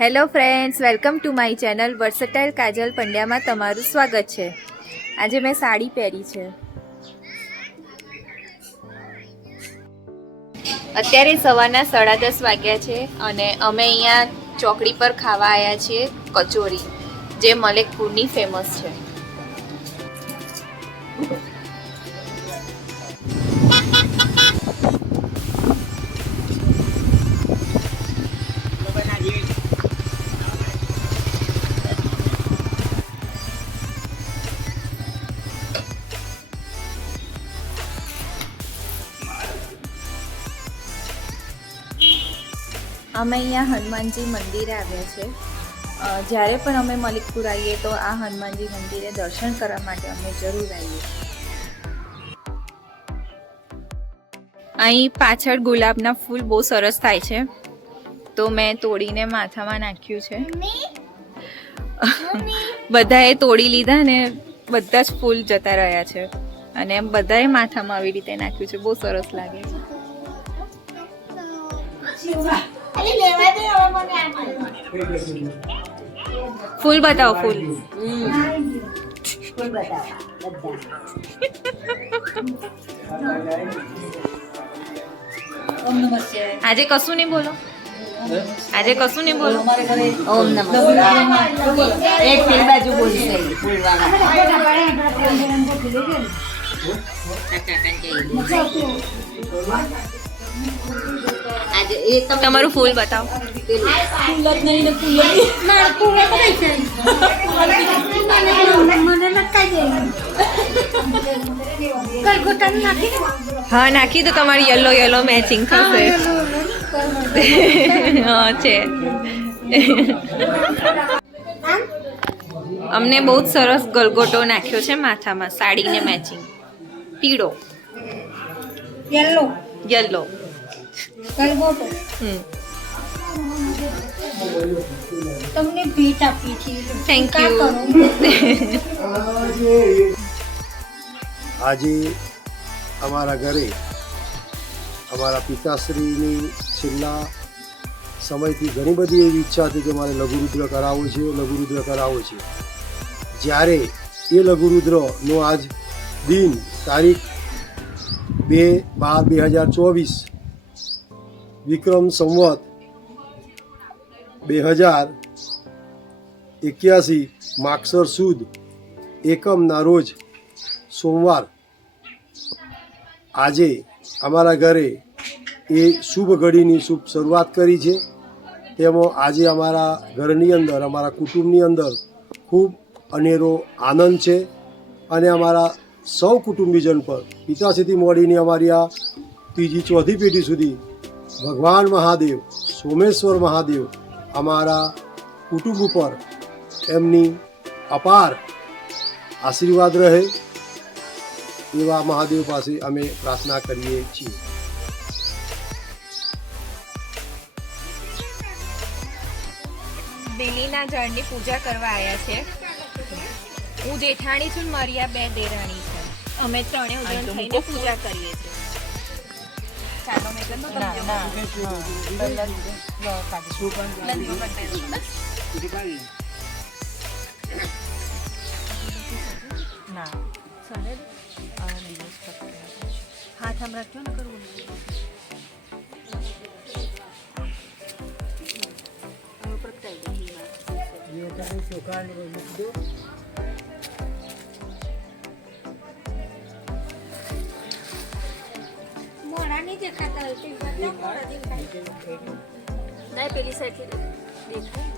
Hello friends, welcome to my channel versatile Kajal પંડ્યામાં તમારું સ્વાગત છે। આજે મેં સાડી પહેરી છે। અત્યારે સવારના 10:30 વાગ્યા છે અને અમે અહીંયા ચોકડી પર ખાવા આવ્યા છીએ કચોરી, જે મલેકપુરની ફેમસ છે। અમે અહીંયા હનુમાનજી મંદિરે આવ્યા છે। જ્યારે પણ અમે મલિકપુર આવીએ તો આ હનુમાનજી મંદિરે દર્શન કરવા માટે અમે જરૂર આવીએ। અહીં પાછળ ગુલાબના ફૂલ બહુ સરસ થાય છે, તો મેં તોડીને માથામાં નાખ્યું છે। બધાએ તોડી લીધા ને બધા જ ફૂલ જતા રહ્યા છે અને બધાએ માથામાં આવી રીતે નાખ્યું છે। બહુ સરસ લાગે છે। ફૂલ બતાવો, ફૂલ આજે કશું નહીં બોલો, આજે કશું નહીં બોલો। ઓમ નમઃ એક પેલી બાજુ બોલશે આજે એ તમારું ફૂલ બતાવો। હા, નાખી તો તમારી યલો યલો મેચિંગ થશે। હા છે। અમને બહુ જ સરસ ગલગોટો નાખ્યો છે માથામાં, સાડીને મેચિંગ, પીળો યલો ગલગોટો તમને ભેટ આપી છે। Thank you. આજે અમારા ઘરે અમારા પિતાશ્રીની છેલ્લા સમયથી ઘણી બધી એવી ઈચ્છા હતી કે મારે લઘુરુદ્ર કરાવવો છે, લઘુરુદ્ર કરાવવો છે। જ્યારે એ લઘુરુદ્રનો આજ દિન તારીખ 2/12/2024 વિક્રમ સંવત 2081 માગસર સુદ એકમના રોજ સોમવાર આજે અમારા ઘરે એ શુભ ઘડીની શુભ શરૂઆત કરી છે। તેમાં આજે અમારા ઘરની અંદર, અમારા કુટુંબની અંદર ખૂબ અનેરો આનંદ છે અને અમારા સૌ કુટુંબીજન પર પિતાશ્રીથી મળીને અમારી આ ત્રીજી ચોથી પેઢી સુધી ભગવાન મહાદેવ, સોમેશ્વર મહાદેવ અમારા કુટુંબ ઉપર એમની અપાર આશીર્વાદ રહે એવા મહાદેવ પાસે અમે પ્રાર્થના કરીએ છીએ। બેલીના ઝાડની પૂજા કરવા આવ્યા છે। હું જેઠાણી છું, મારી આ બે દેરાણી છે। અમે ત્રણે ઉજવણ થઈને પૂજા કરીએ છીએ। ચાલો મેં હાથ આમ રાખજો ને, કરવું મોડા નહીં દેખાતા હોય તો મોડા દેખાય ના, પેલી સાઈડ દેખાય।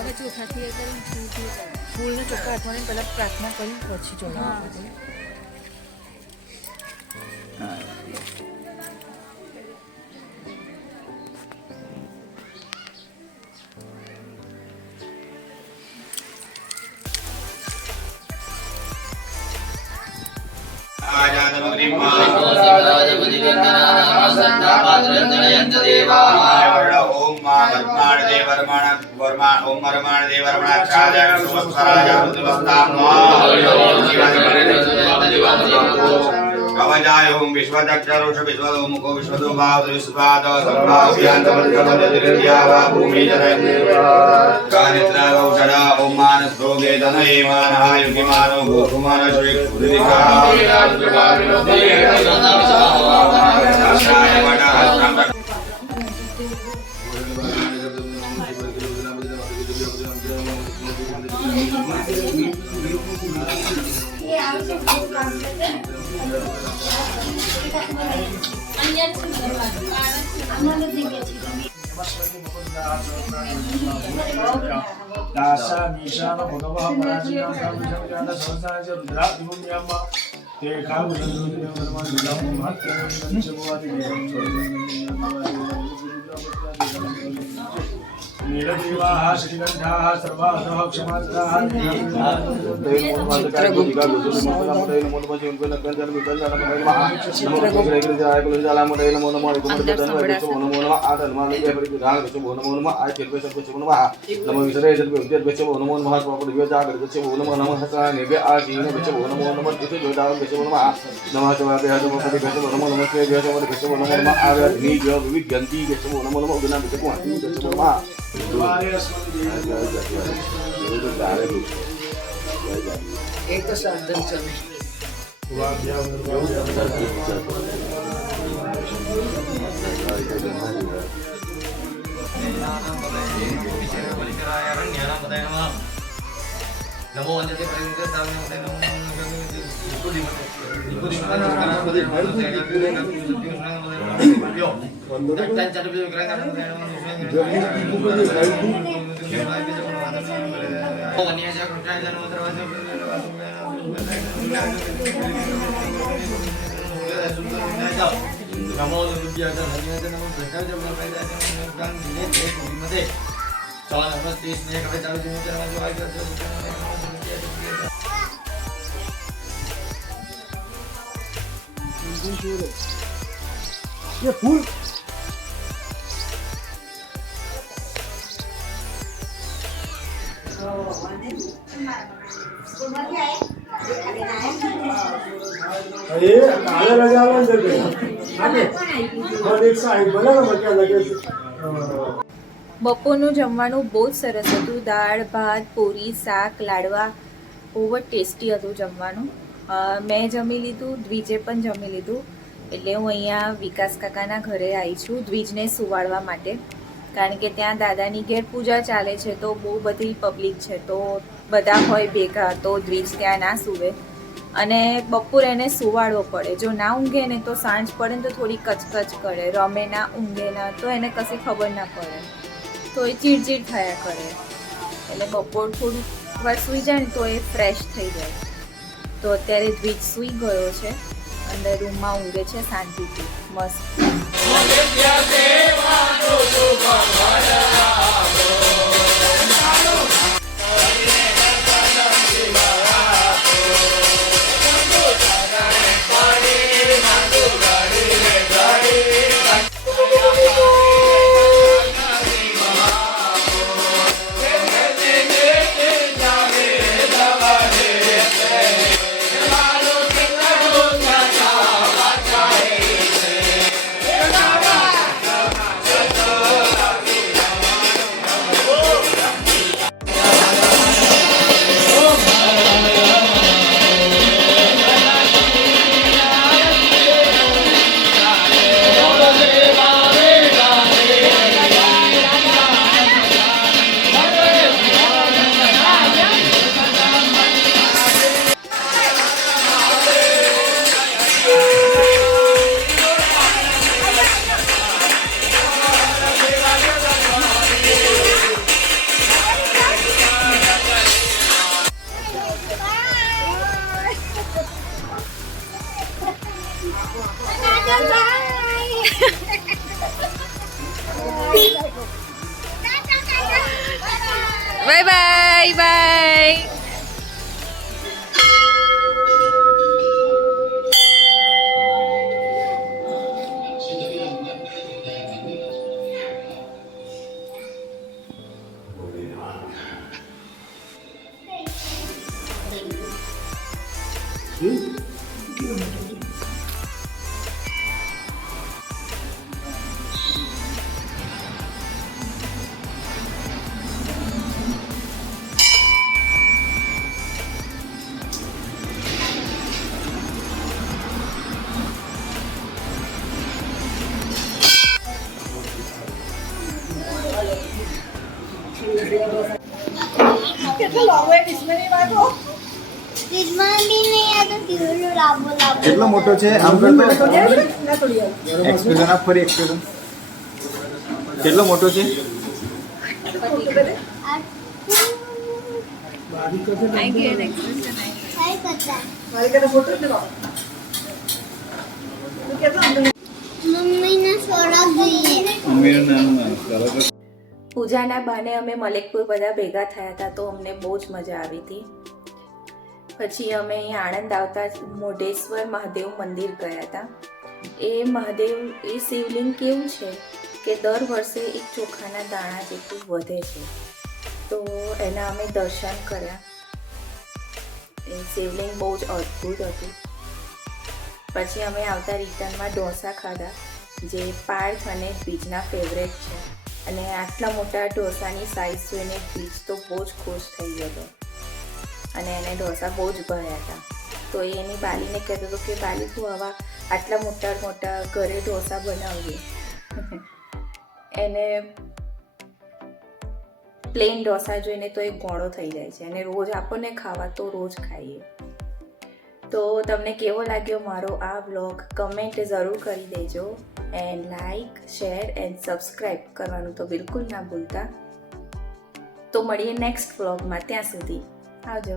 હવે ચોખાથી એ કરીને ફૂલને ચોખ્ખા હાથવાની પહેલાં પ્રાર્થના કરીને પછી ચોખા कवचाय ओम विश्वदक्षरोष विश्वदो मुखो विश्वदो भाव विश्वाद संभाव्यांतमधिकमधिरित्या भूमि जनयति औषधा ओम मानस भोगे धनये मानः युगिमानो भूतुमान श्री कुदिका दासा मीशान भगवः पराचिनां कामजान संसारज रुद्रादिमुन्यम ते खावुजोनियं धर्मं महत्यं नीलदेवाः श्रीगन्धाः सर्वाः क्षमात्राः एक साधन चले नमो वंदते ये फूल अरे काले लगावन देते आगे और एक साइड बना ना क्या लगे બપોરનું જમવાનું બહુ જ સરસ હતું. દાળ ભાત પૂરી શાક લાડવા બહુ જ ટેસ્ટી હતું જમવાનું. મેં જમી લીધું, દ્વિજે પણ જમી લીધું. એટલે હું અહીંયા વિકાસ કાકાના ઘરે આવી છું દ્વિજને સુવાડવા માટે, કારણ કે ત્યાં દાદાની ઘેર પૂજા ચાલે છે તો બહુ બધી પબ્લિક છે, તો બધા હોય ભેગા તો દ્વિજ ત્યાં ના સૂવે અને બપોર એને સુવાડવો પડે. જો ના ઊંઘે ને તો સાંજ પડે ને તો થોડી કચકચ કરે, રમે ના ઊંઘે ના તો એને કશી ખબર ના પડે, તો એ ચીડચીડ થયા કરે. એટલે બપોર થોડું વાર સૂઈ જાય ને તો એ ફ્રેશ થઈ જાય. તો અત્યારે દ્વિજ સૂઈ ગયો છે, અંદર રૂમમાં ઊંઘે છે શાંતિથી મસ્ત. કેટલો મોટો છે આમ કરતો એક્સપ્રેશન આપ ફરી એક્સપ્રેશન કેટલો મોટો છે પૂજાના બહાને અમે મલેકપુર બધા ભેગા થયા હતા તો અમને બહુ જ મજા આવી હતી. પછી અમે અહીંયા આણંદ આવતા મોઢેશ્વર મહાદેવ મંદિર ગયા હતા. એ મહાદેવ એ શિવલિંગ કેવું છે કે દર વર્ષે એક ચોખાના દાણા જેટલું વધે છે. તો એના અમે દર્શન કર્યા. એ શિવલિંગ બહુ જ અદ્ભુત હતું. પછી અમે આવતા રિટર્નમાં ઢોસા ખાધા જે પાર્થ અને બીજના ફેવરેટ છે. અને આટલા મોટા ઢોસાની સાઇઝ જોઈને બીજ તો બહુ જ ખુશ થઈ ગયો હતો અને એને ઢોસા બહુ જ ભાવ્યા હતા. તો એ એની બાલીને કહેતો હતો કે બાલી તું આવા આટલા મોટા મોટા ઘરે ઢોસા બનાવજે. એને પ્લેન ઢોસા જોઈને તો એ ગોળો થઈ જાય છે અને રોજ આપણને ખાવા તો રોજ ખાઈએ. તો તમને કેવો લાગ્યો મારો આ વ્લોગ કમેન્ટ જરૂર કરી દેજો and like share and subscribe કરવાનું તો બિલકુલ ના ભૂલતા. તો મળીએ નેક્સ્ટ વ્લોગમાં. ત્યાં સુધી આવજો.